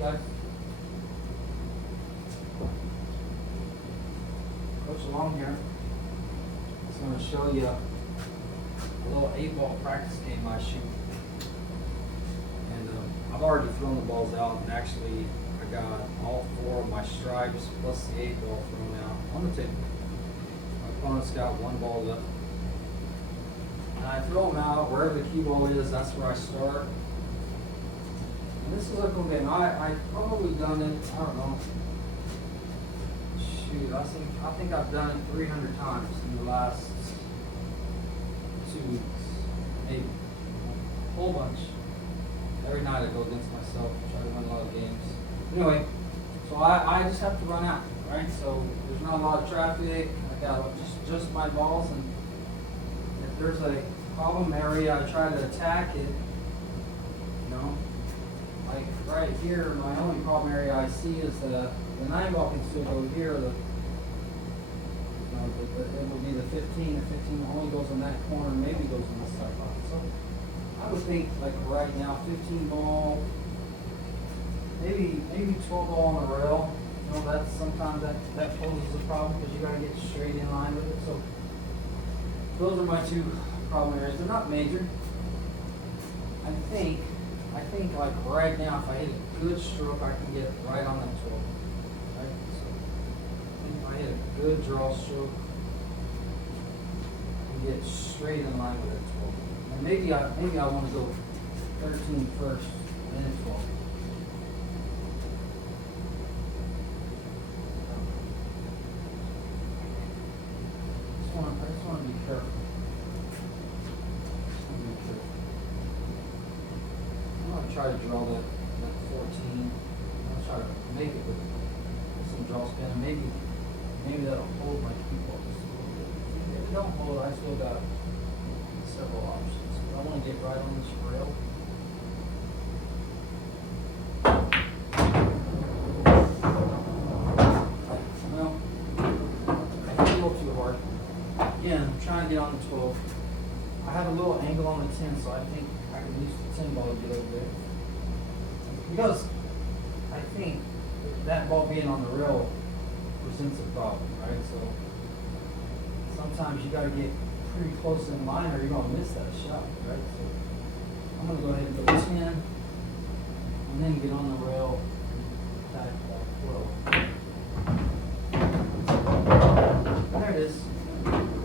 guys. Coach DeLong here. Just going to show you a little 8-ball practice game I shoot. And I've already thrown the balls out, and actually I got all 4 of my stripes plus the 8-ball thrown out on the table. My opponent's got 1 ball left. And I throw them out wherever the cue ball is, that's where I start. And this is a cool game. I probably done it, I don't know. Shoot, I think I've done it 300 times in the last 2 weeks. Maybe. A whole bunch. Every night I go against myself, try to win a lot of games. Anyway, so I just have to run out, right? So there's not a lot of traffic. I got just my balls, and if there's a problem area, I try to attack it. You know, like right here, my only problem area I see is the 9-ball can still go here. It would be the 15. The 15 only goes in that corner, maybe goes in this side pocket. So I would think like right now, 15 ball, maybe 12 ball on the rail. You know, that's sometimes that poses a problem because you got to get straight in line with it. So those are my 2 problem areas. They're not major. I think like right now, if I hit a good stroke, I can get right on that 12. Right? So if I hit a good draw stroke, I can get straight in line with that 12. And maybe I want to go 13 first, and then 12. I just want to be careful. I'm going to try to draw that 14. I'll try to make it with some draw spin, and maybe that'll hold my cue ball just a little bit. If it don't hold, I still got several options. But I want to get right on this rail. Well, I hit a little too hard. Again, I'm trying to get on the 12. I have a little angle on the 10, so I think I can use the 10 ball to get over there. Because I think that ball being on the rail presents a problem, right? So sometimes you got to get pretty close in line or you're going to miss that shot, right? So I'm going to go ahead and go 10 and then get on the rail and attack that 12. There it is.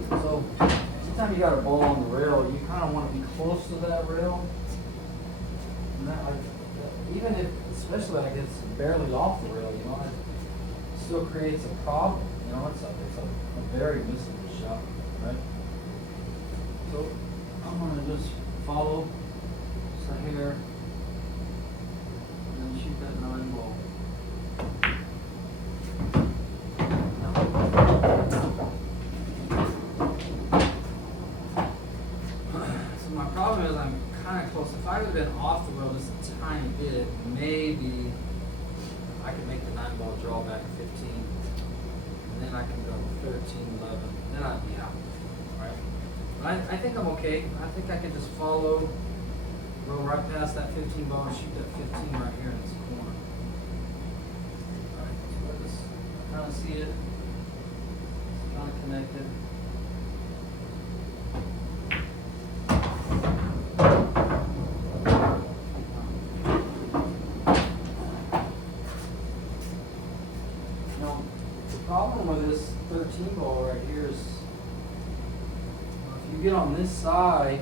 So anytime you got a ball on the rail, you kind of want to be close to that rail. And that, like, even if, especially like it's barely off the rail, you know, it still creates a problem. You know, it's a very missable shot, right? So I'm gonna just follow right here and then shoot that 9 ball. My problem is I'm kind of close. If I would have been off the rail just a tiny bit, maybe I could make the 9 ball draw back at 15. And then I can go 13, 11. Then I'd be out. Right? But I think I'm okay. I think I can just follow, roll right past that 15 ball and shoot that 15 right here in this corner. Alright, so I just kind of see it. It's kind of connected. With this 13 ball right here is, if you get on this side,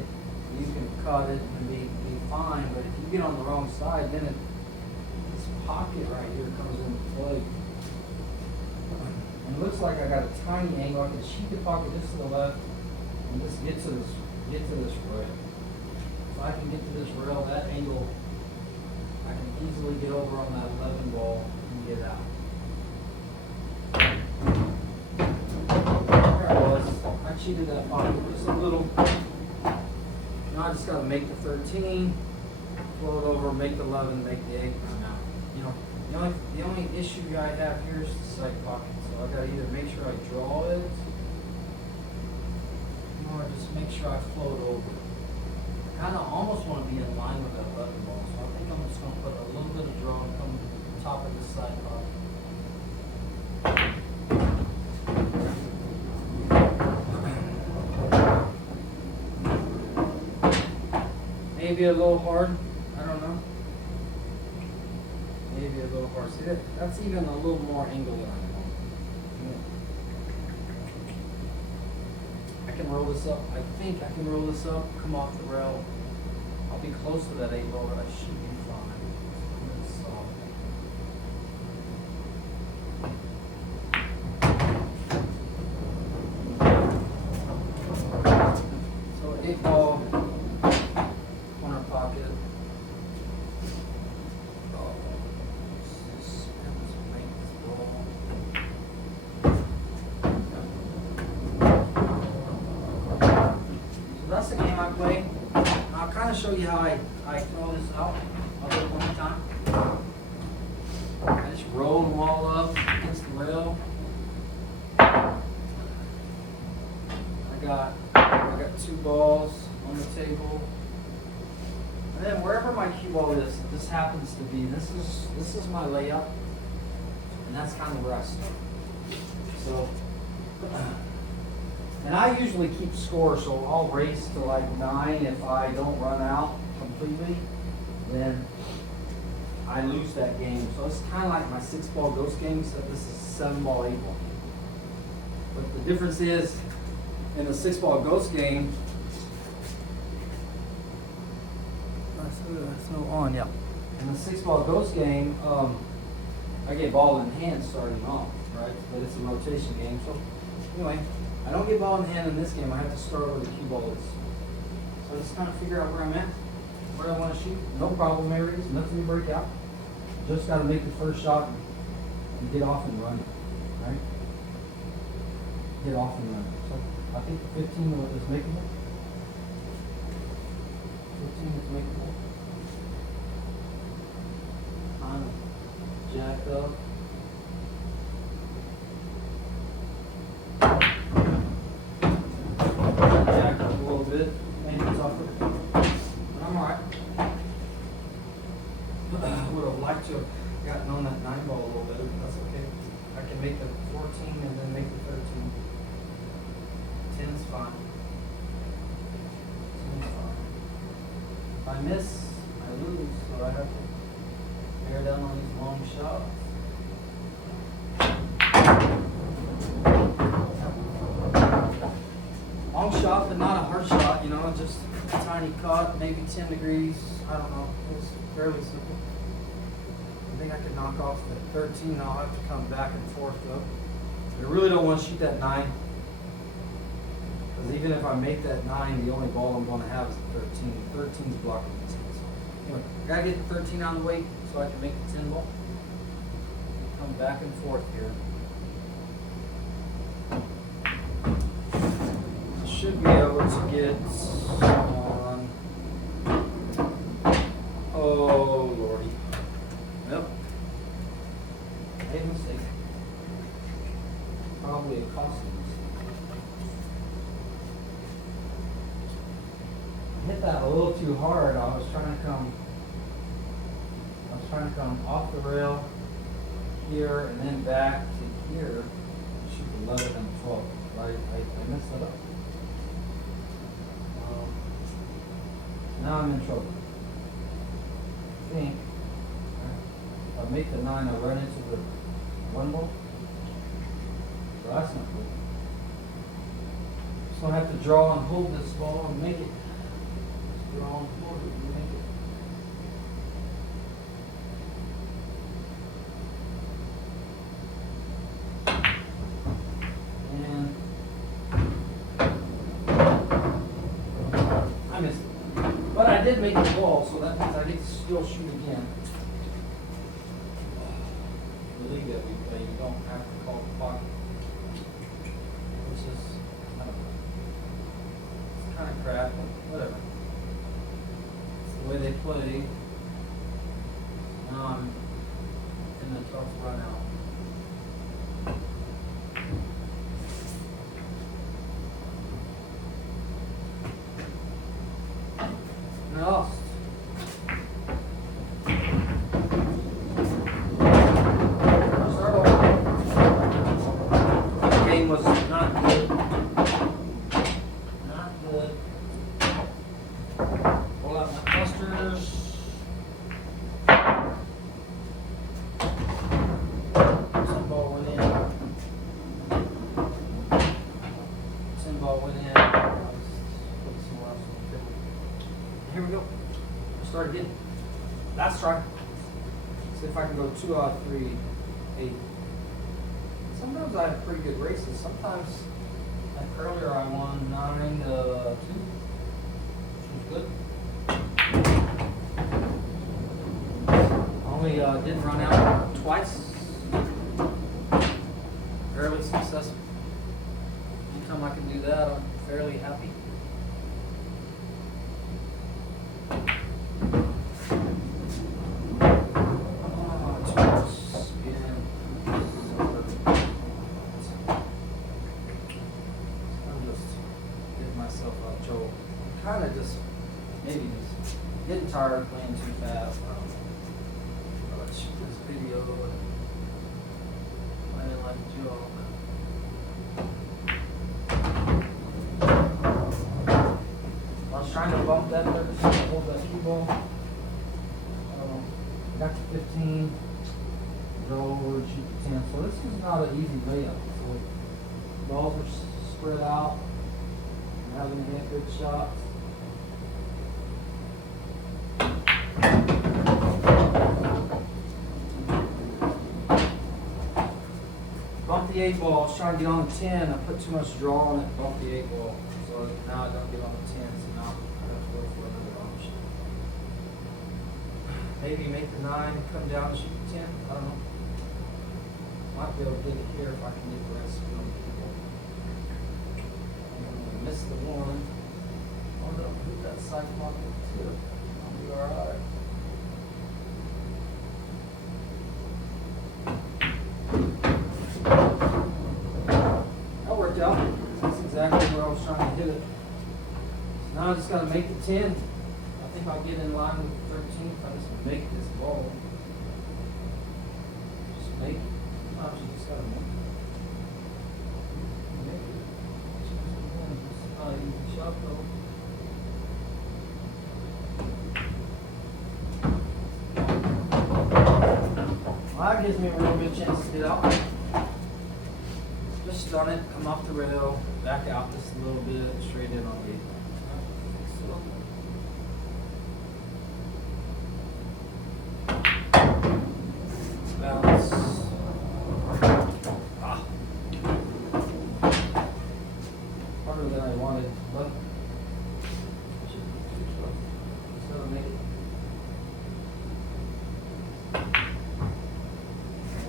you can cut it and be fine, but if you get on the wrong side, then this pocket right here comes into play. And it looks like I got a tiny angle. I can shoot the pocket just to the left and just get to this rail. If I can get to this rail, that angle, I can easily get over on that 11 ball and get out. I cheated that pocket just a little. Now I just got to make the 13, float over, make the 11, make the 8, and I'm out. You know, the only issue I have here is the side pocket. So I got to either make sure I draw it, or just make sure I float over. I kind of almost want to be in line with that 11 ball. So I think I'm just going to put a little bit of draw and come maybe a little hard. I don't know. Maybe a little hard. See, that's even a little more angle than I want. I can roll this up. I think I can roll this up, come off the rail. I'll be close to that 8 ball, but I should be fine. So 8 ball, corner pocket. That's the game I play. I'll kind of show you how I throw this out. I'll do it one more time. I just roll them all up against the rail. I got 2 balls on the table. And then wherever my cue ball is, this happens to be, this is my layup. And that's kind of where I start. So, and I usually keep score, so I'll race to like 9 if I don't run out completely. Then I lose that game. So it's kind of like my 6 ball ghost game, except this is 7 ball, 8 ball. But the difference is, in the 6 ball ghost game, that's no on, yeah. In the 6 ball ghost game, I get ball in hand starting off, right? But it's a rotation game. So anyway, I don't get ball in hand in this game. I have to start where the cue ball is. So I just kind of figure out where I'm at, where I want to shoot. No problem areas, nothing to break out. Just got to make the first shot and get off and run, right? Get off and run. So I think the 15 is makeable. 15 is makeable. Kind of jacked up. Jacked up a little bit. Maybe it's off it. But I'm alright. I would have liked to have gotten on that 9 ball a little better, but that's okay. I can make the 14 and then make the 13. 10's fine. 10's fine. If I miss, I lose, so I have to bear down on these long shots. Long shot, but not a hard shot, you know, just a tiny cut, maybe 10 degrees. I don't know. It was fairly simple. I think I could knock off the 13. I'll have to come back and forth though. I really don't want to shoot that 9. Because even if I make that 9, the only ball I'm going to have is the 13. 13's blocking this. So anyway, I got to get the 13 out of the way so I can make the 10 ball. Come back and forth here. Should be able to get on. Oh lordy. Yep. Made a mistake. Probably a costly mistake. I hit that a little too hard. I was trying to come off the rail here and then back to here. Shoot the 11 and 12. Right? I messed that up. Now I'm in trouble. I think if I make the 9, I run into the 1 ball. So that's not good. Just gonna have to draw and hold this ball and make it. Just draw and hold it and make it. And I missed it. But I did make the ball, so that means I get to still shoot again. The league that we play, you don't have to call the clock. Which is, I don't know. It's kind of crap, but whatever. It's the way they play. Now I'm in the tough run out. Lost. Start over. The game was not good. Not good. Pull out my Last try. See if I can go 2 out of 3, 8. Sometimes I have pretty good races. Sometimes, like earlier, I won 9 to 2, which was good. Only didn't run out twice. Fairly successful. Anytime I can do that, I'm fairly happy. Kind of just, maybe just getting tired of playing too fast. Let's shoot this video and playing like a joke. I was trying to bump that 30, hold that cue ball. Got to 15, go over and shoot the 10. So this is not an easy layup. So balls are spread out. I'm having to hit good shots. Bump the 8 ball. I was trying to get on the 10. I put too much draw on it. Bump the 8 ball. So now I don't get on the 10. So now I have to go for another option. Maybe make the 9 and come down and shoot the 10. I don't know. Might be able to get it here if I can get the rest of the ball. I'm going to miss the 1. I'm going to hit that side pocket too. I'll be alright. That worked out. That's exactly where I was trying to hit it. So now I just got to make the 10. I think I'll get in line with the 13th. I just make this ball. Just make it. Sometimes you just got to make it. Make it. It's not an easy shot though. Well, that gives me a real good chance to get out. Just stun it, come off the rail, back out just a little bit, straight in on the bounce. Harder than I wanted, but so make it.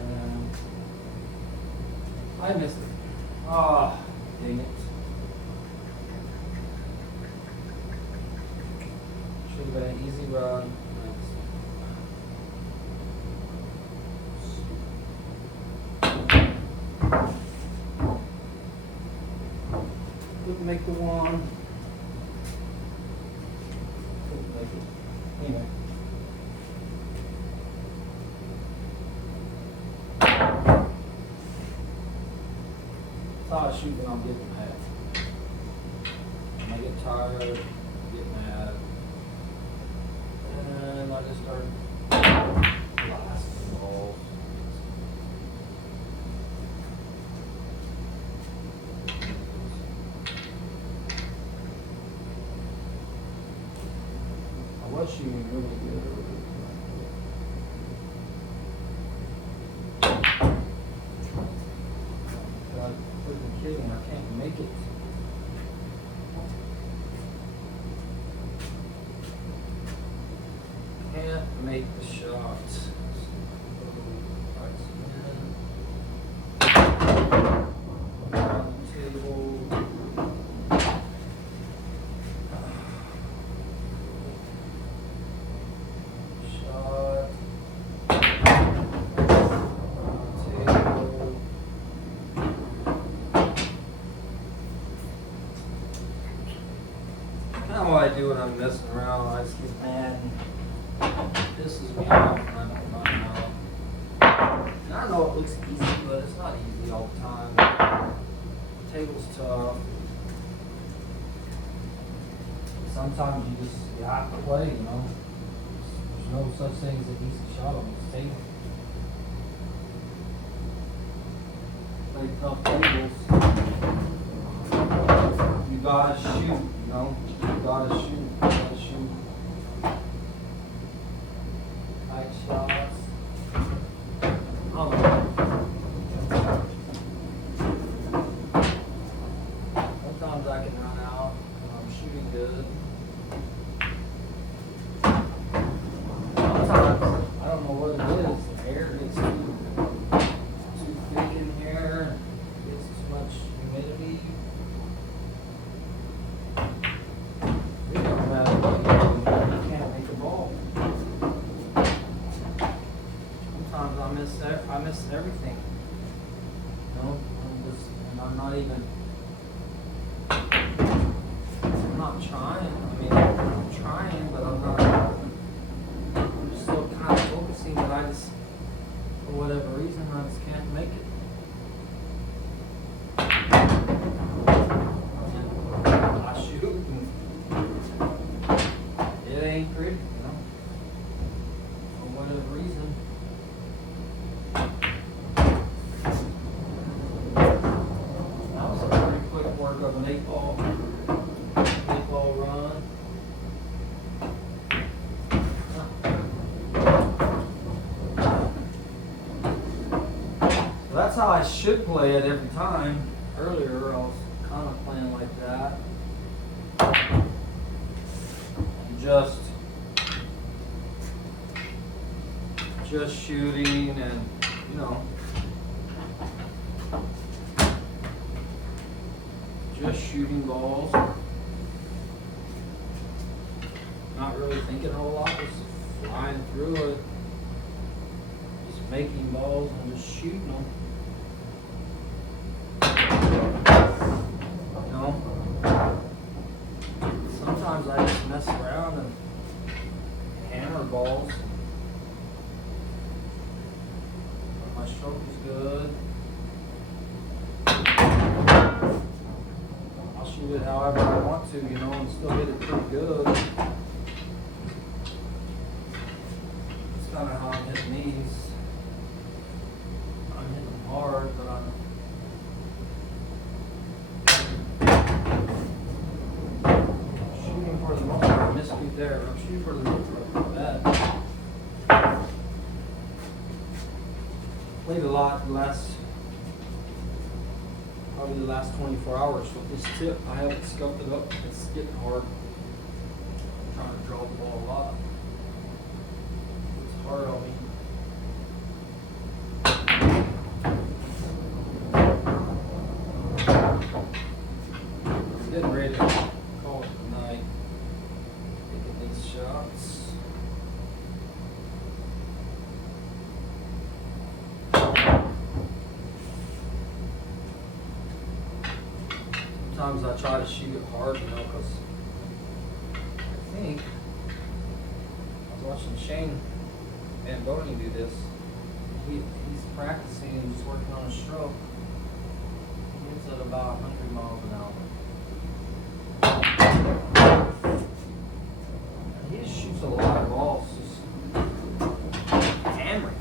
And I missed it. Ah, dang it. Should have been an easy run. Couldn't make the 1. Couldn't make it. Anyway. I shoot when I'm getting mad. When I get tired, I get mad. And I just start blasting balls. I was shooting really good. Kidding, I can't make it. Can't make the shot. Table. Shot. I do when I'm messing around. I just get mad. This is me off, and I don't mind how. And I know it looks easy, but it's not easy all the time. The table's tough. Sometimes you have to play, you know. There's no such thing as an easy shot on this table. Play tough tables. You gotta shoot, you know. You gotta shoot. You gotta shoot. shots. I don't know. Sometimes I can run out when I'm shooting good. Sometimes, I don't know what it is, the air gets too thick in here, gets too much humidity. It don't matter what you can't make a ball. Sometimes I miss everything. You know, I'm not even, I'm not trying. I mean, I'm trying, but I'm just still kind of focusing, but I just, for whatever reason, I just can't make it. I shoot, and it ain't pretty, you know, for whatever reason. That was a pretty quick work of an 8-ball run. So that's how I should play it every time. Earlier I was kind of playing like that. And just shooting and, you know, just shooting balls. Not really thinking a whole lot, just flying through it. Just making balls and just shooting them. You know? Sometimes I just mess around and hammer balls. My stroke is good. I'll shoot it however I want to, you know, and still hit it pretty good. That's kind of how I'm hitting these. I'm hitting them hard, but I'm shooting for the most part. I missed there. I'm shooting for the most part. Not bad. Played a lot probably the last 24 hours with this tip. I haven't scoped it up. It's getting hard. I'm trying to draw the ball a lot. It's hard on me. It's getting ready to call it tonight. Taking these shots. Sometimes I try to shoot it hard, you know, because I think I was watching Shane Van Boning do this. He's practicing and just working on a stroke. He gets at about 100 miles an hour. He just shoots a lot of balls, just hammering.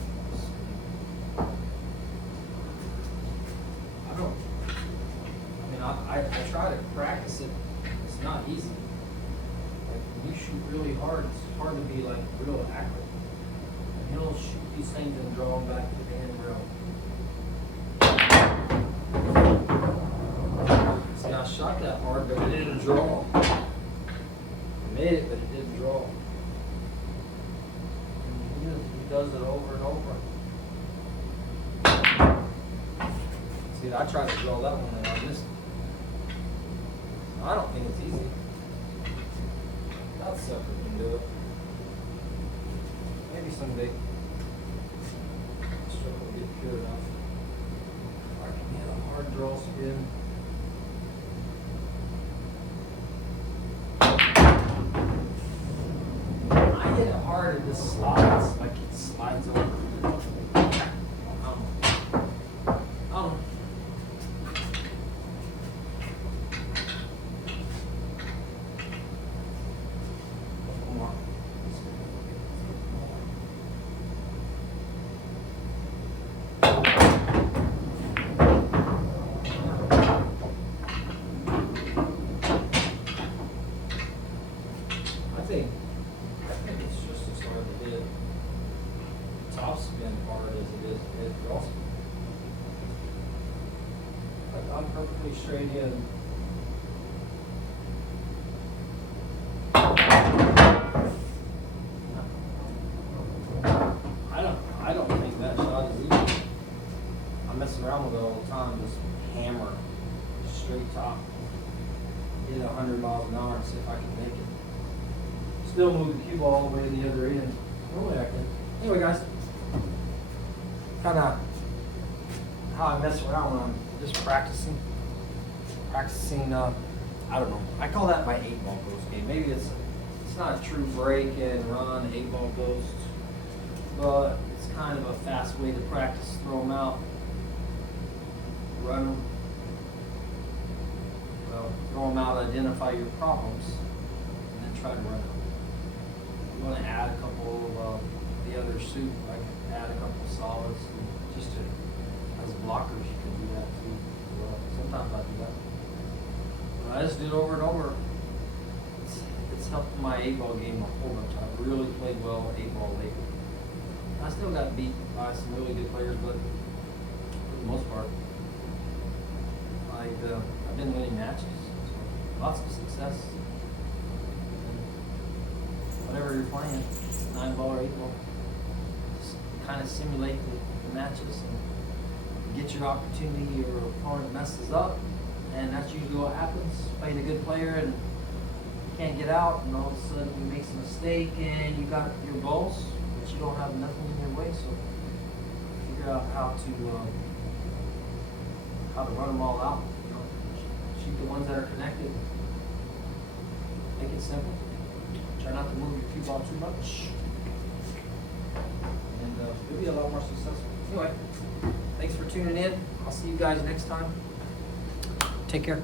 I try to practice it. It's not easy. Like when you shoot really hard, it's hard to be like real accurate. And he'll shoot these things and draw them back to the handrail. See, I shot that hard, but it didn't draw. I made it, but it didn't draw. And he does it over and over. See, I tried to draw that one and I missed it. I don't think it's easy. That sucker can do it. Maybe someday the stroke will get pure enough. I can hit a hard draw spin. I hit it hard and it just slides, like it slides over. I think it's just as hard to hit. you're awesome. Like, I'm perfectly straight in. I don't think that shot is easy. I'm messing around with it all the time, just hammer, straight top. Hit it 100 miles an hour and see if I can make it. Still move the cue ball all the way to the other end. Normally I can. Anyway, guys, kind of how I mess around when I'm just practicing. I don't know. I call that my 8-ball ghost game. Maybe it's not a true break and run 8-ball ghost, but it's kind of a fast way to practice. Throw them out, run them. Well, throw them out, identify your problems, and then try to run them. You want to add a couple of the other soup, like add a couple of solids, and just as blockers, you can do that too. Well, sometimes I do that. But I just do it over and over. It's helped my 8-ball game a whole bunch. I've really played well 8-ball lately. I still got beat by some really good players, but for the most part, I've been winning matches. So lots of success. And whatever you're playing, 9-ball or 8-ball, just kind of simulate the matches and get your opportunity. Your opponent messes up, and that's usually what happens. Playing a good player and can't get out, and all of a sudden you make some mistake and you got your balls, but you don't have nothing in your way. So figure out how to run them all out. You know, shoot the ones that are connected. Make it simple. Try not to move your cue ball too much, and you'll be a lot more successful. Anyway, thanks for tuning in. I'll see you guys next time. Take care.